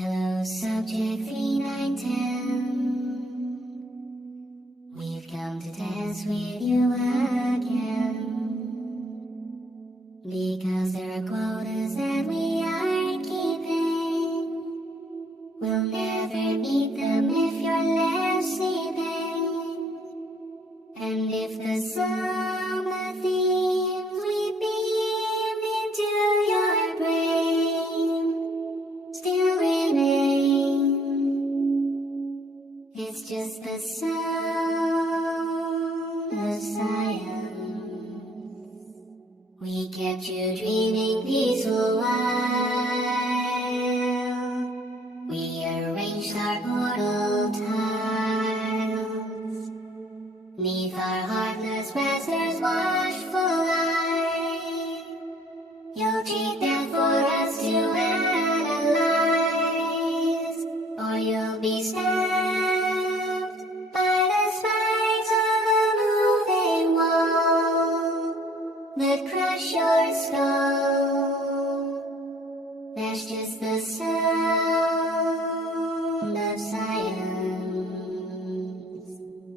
Hello, subject 3910. We've come to dance with you again, because there are quotas that we are keeping. We'll never meet them if you're left sleeping. And if the summer themes we beamed into your brain still remain, it's just the sound of science. We kept you dreaming peaceful while we arranged our portal tiles neath our heartless masters' watchful eye. You'll cheat that for us to analyze, or you'll be stabbed by the spikes of a moving wall that crush your skull. That's just the sound of science.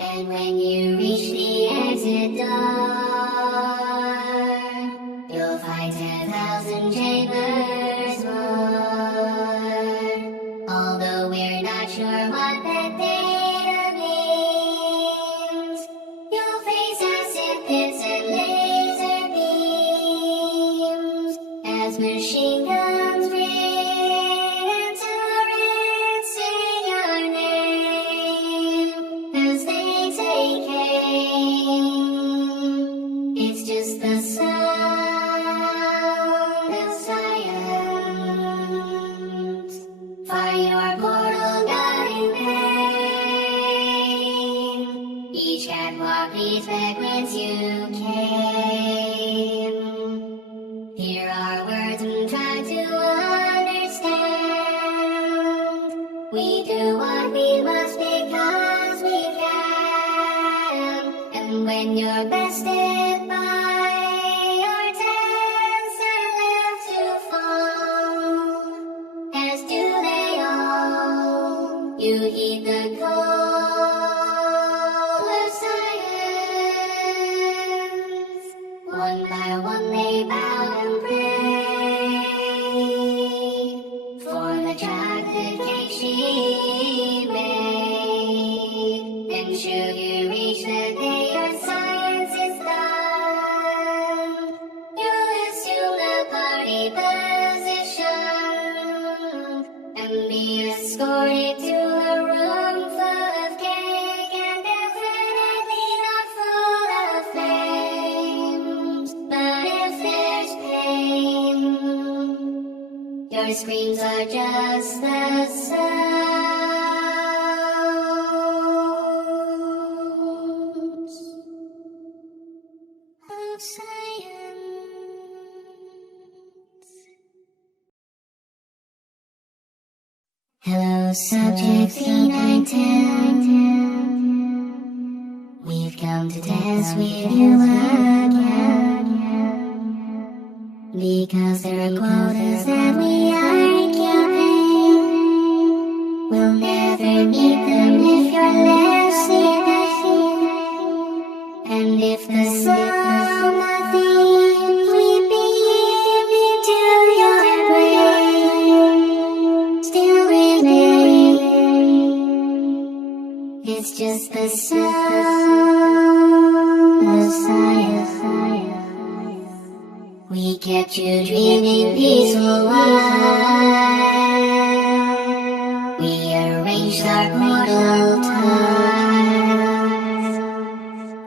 And when you reach the exit door, you'll find 10,000 chambers more. Although we're not sure what that data means, you'll face acid pits and laser beams as machine guns ring and turrets sing your name as they take aim. It's just the sound of science. Fire your portal guiding pain. Each catwalk leads back whence you came. Hear our words and try to understand. We do what we must because we can. And when you're bested by your tents are left to fall, as do they all, you heed the call of science. One by one they bow and pray for the chocolate cake she made. And should you reach that day your science is done, you'll assume the party position and be escorted to a room full of cake and definitely not full of flames. But if there's pain, your screams are just the sounds of science. Hello, subject 3910. We've come to dance with you again, because there are quotas that we are keeping. We'll never meet them if you're left sleeping. And if the summer themes we beamed into your brain still remain, it's just the sound of science. We kept you dreaming peaceful while we arranged our portal tiles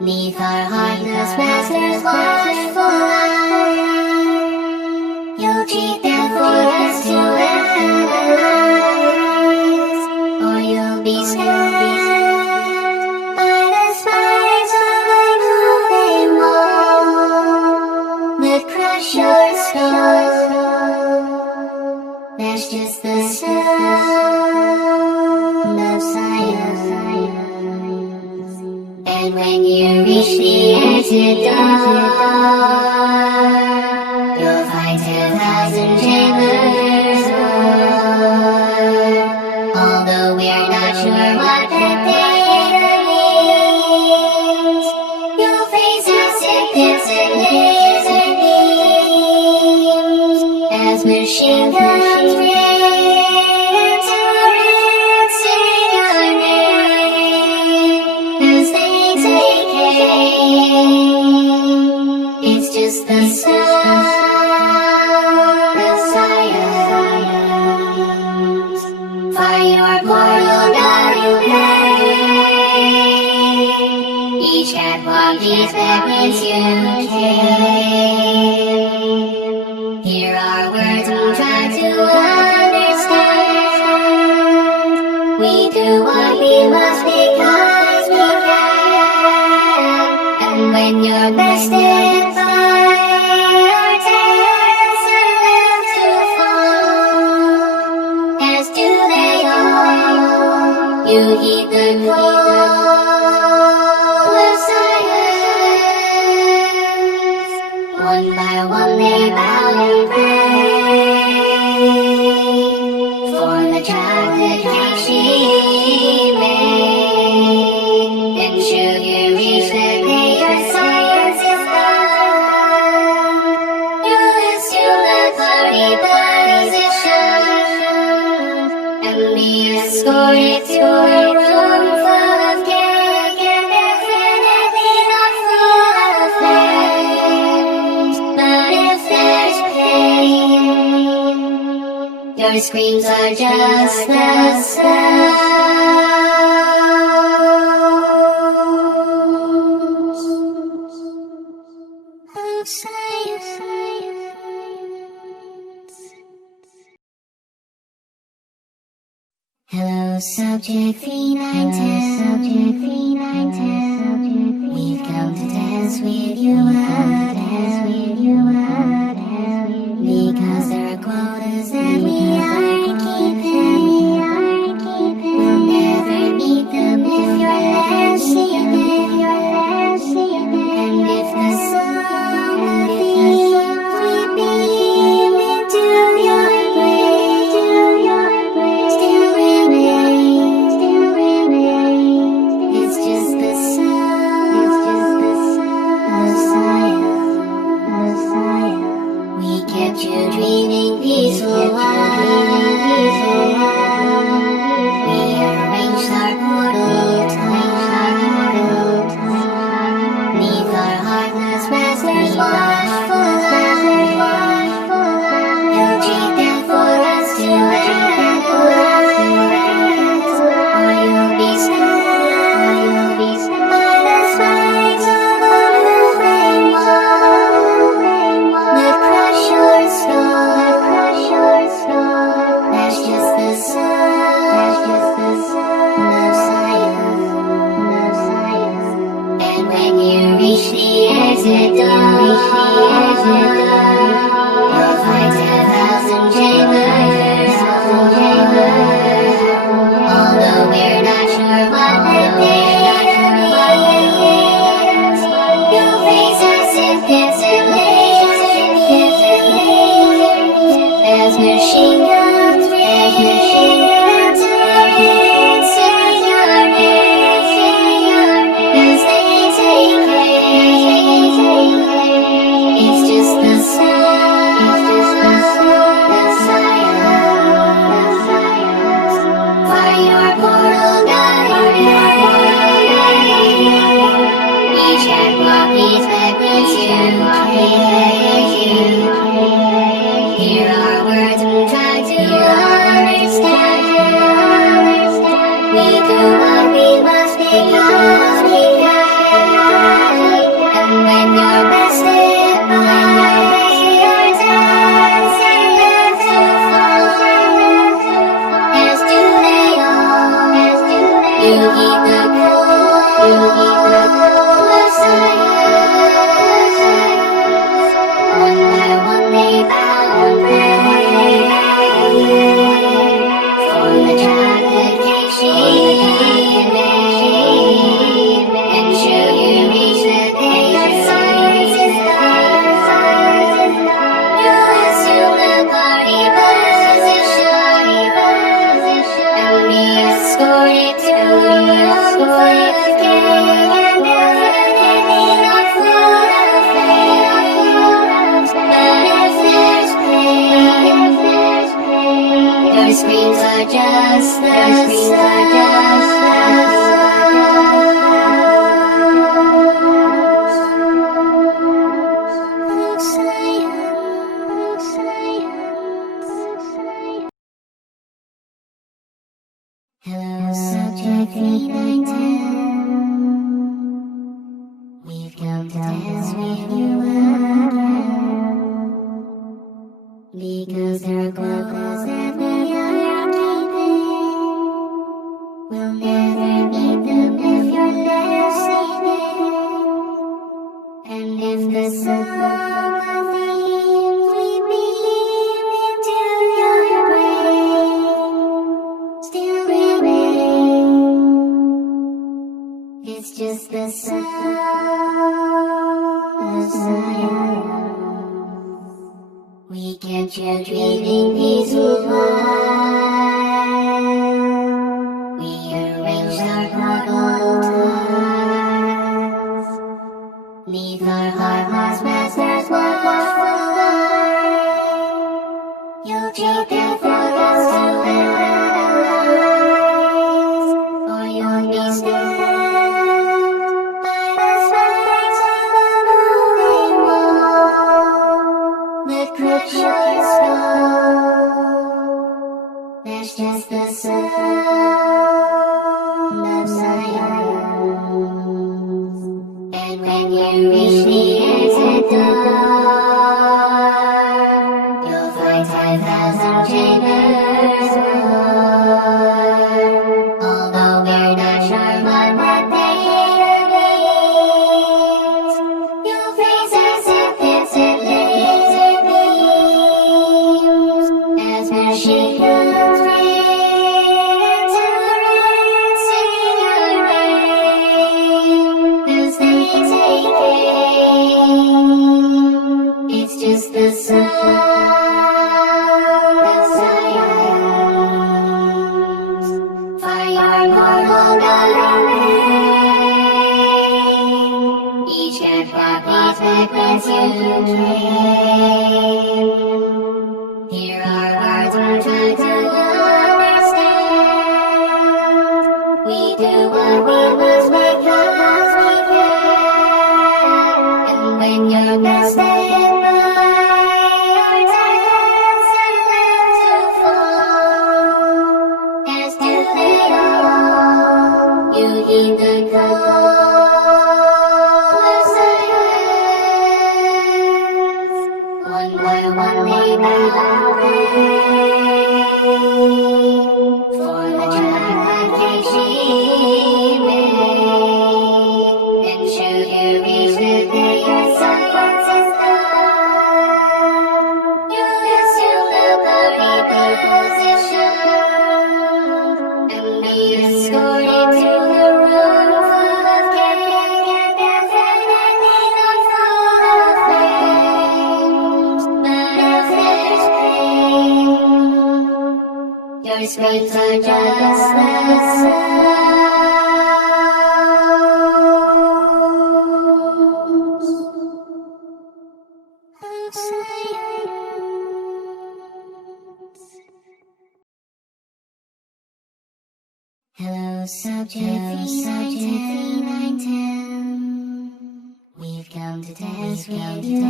neath our heartless masters' watchful eye. You'll cheat them for us to analyze, or you'll be stabbed by the spikes of a moving wall that crush your skull. That's just the sound of science. And when you reach the exit door, you'll find 10,000 chambers more. machine guns ring turrets sing your name as they take aim. It's just the sound of science. Fire your portal, now you pay. Each catwalk leads back whence you came. Here are words we try to understand. We do what we must because we can. And when you're bested by your talents are left to fall, as do they all, you heed the call of science. One by one they bow and pray for the chocolate cake she made. And should you reach that day your science is done, you'll assume the party position and be escorted to a room full of cake and definitely not full of flames. But if there's pain, your screams are just the sounds of science. Hello, subject 3910. We've come to dance with you, because there are quotas that we aren't keeping. We'll never meet them if you're left sleeping. And if the sound of these we beam into your brain still remains, it's just the sound of science. We kept you dreaming peaceful lives. We arranged our portal times. Neath our heartless masters' watchful eyes, you'll cheat them for us to end, or you'll be stunned by the spikes of a moving wall that crush your skull. just Hello, subject 3910. We've come to dance with you again, because there are quotas that we are keeping. We'll never meet them if you're listening. And if the summer themes we beam into your brain still remain, it's just the sound of silence. We kept you dreaming peaceful while we arranged our portal tiles. Neath our heartless masters walk for life. You'll cheat their forecasts to analyze, or you'll be stabbed by the spikes of a moving wall that crush your skull. There's just the sound of silence. And when you reach the exit door, you'll find 10,000 chambers more. Although we're not sure what that data means, you'll face us at instant laser beams as machine guns bring turrets in your rain as they take aim. It's just the sound of silence. For your mortal domain, each cat copies back whence you came. Here are words we're trying to understand. We do what we must because we can. And when you're best at by our talents are left to fall, as do they all, you heed the call of silence. One by one they bow for the childlike cake she made. And should you reach the day your silence is done, you'll assume the blurry position and be escorted to the room full of cake and definitely not full of flames. But if there's pain, your screams are just the sounds of silence. Hello, subject 3910. We've come to dance with you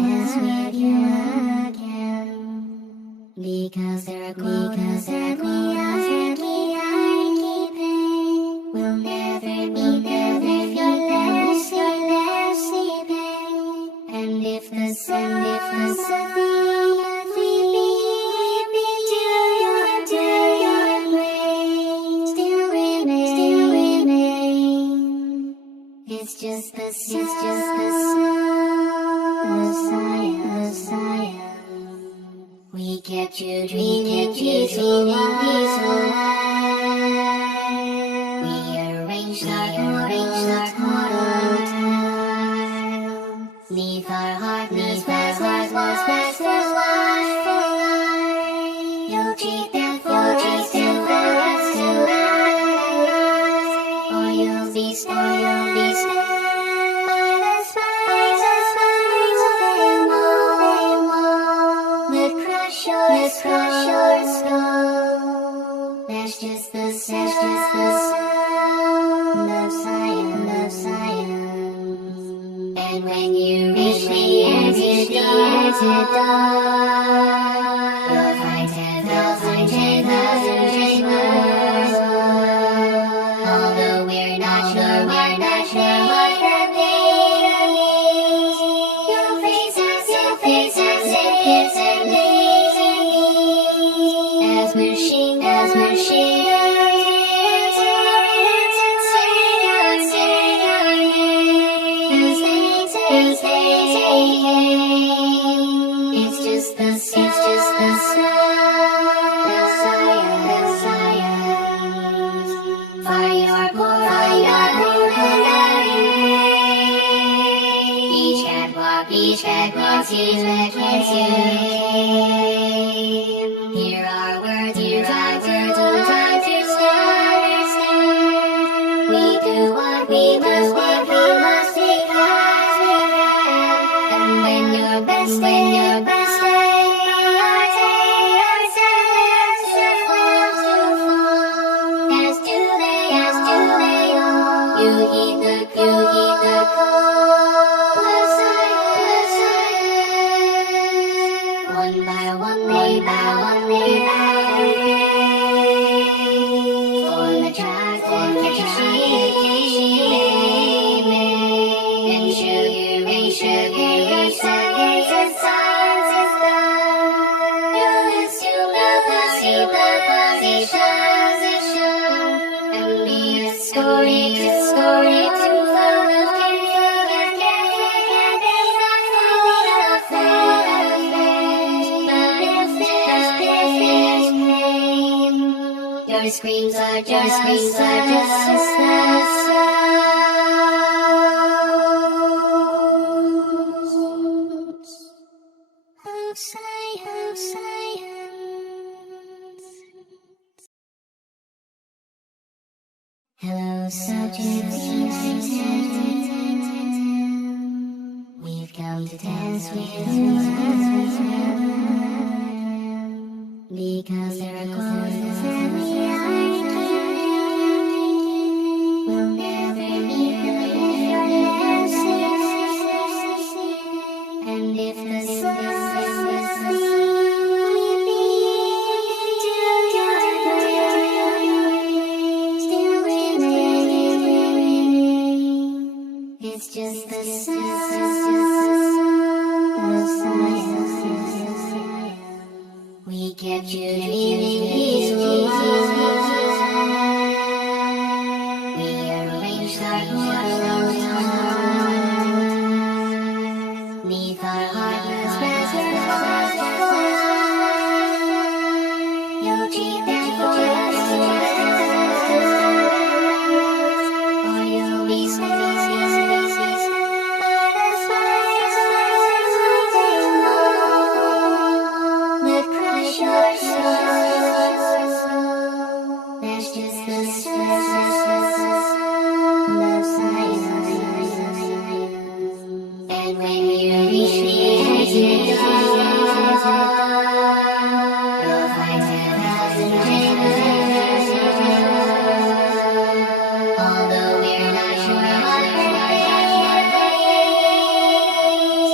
again, because there are quotas that we are keeping. We'll never be there if you're sleeping. And if the sun we beam into your brain still remain, it's just the sound of silence. We kept you dreaming peaceful while we arranged our portal tiles. Neath our heartless masters for life. You'll cheat death, you'll fast to last, or you'll be stabbed by the spikes of them all that crush your skull. That's just the sound of science. And when you reach the exit door, you'll find 10,000 chambers. Although we're not sure what that means, you'll face us in hits and leaves as machine guns sing our name as they it's just the sound of science. Fire your core each catwalk sees what kids you. Here are words we'll try to understand. We do what we must because we can. And when your best as do they all. You heed the call of science. One by one they bow. For the track and sugar rush seconds and signs is done. You'll assume the position and be a story to full of your screams are just the sounds of science. Hello, subjects. We've come to dance with you because there are causes that we will never meet your answers. And if the sun it's just the sound of science. We kept you dreaming peaceful lives. We arranged our clothes neath our heartless reservoirs. You'll treat them for us, or you'll be spared. That's just the sound of science. And when you reach the exit door, you'll find 10,000 chambers. Although we're not sure what that means,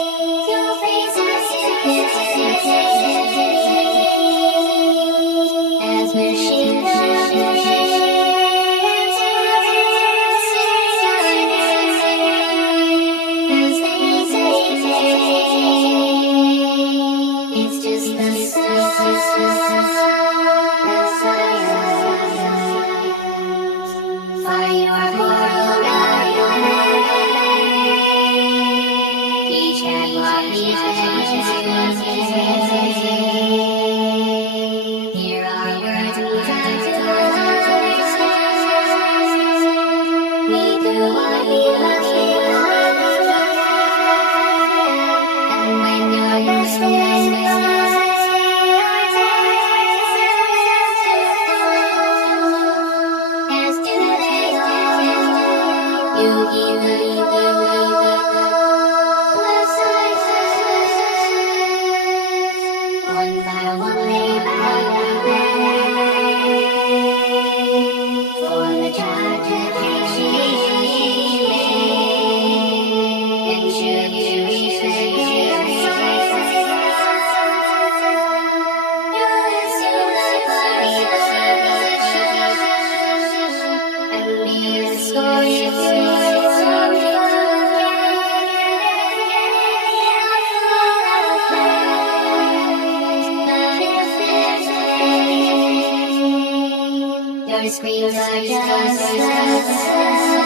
you'll face us as machine guns it's just the sound of science. Fire your core each catwalk here are words we try to understand. We do what we must and when your best as do they all. You heed the one by one they bow. Our screams are just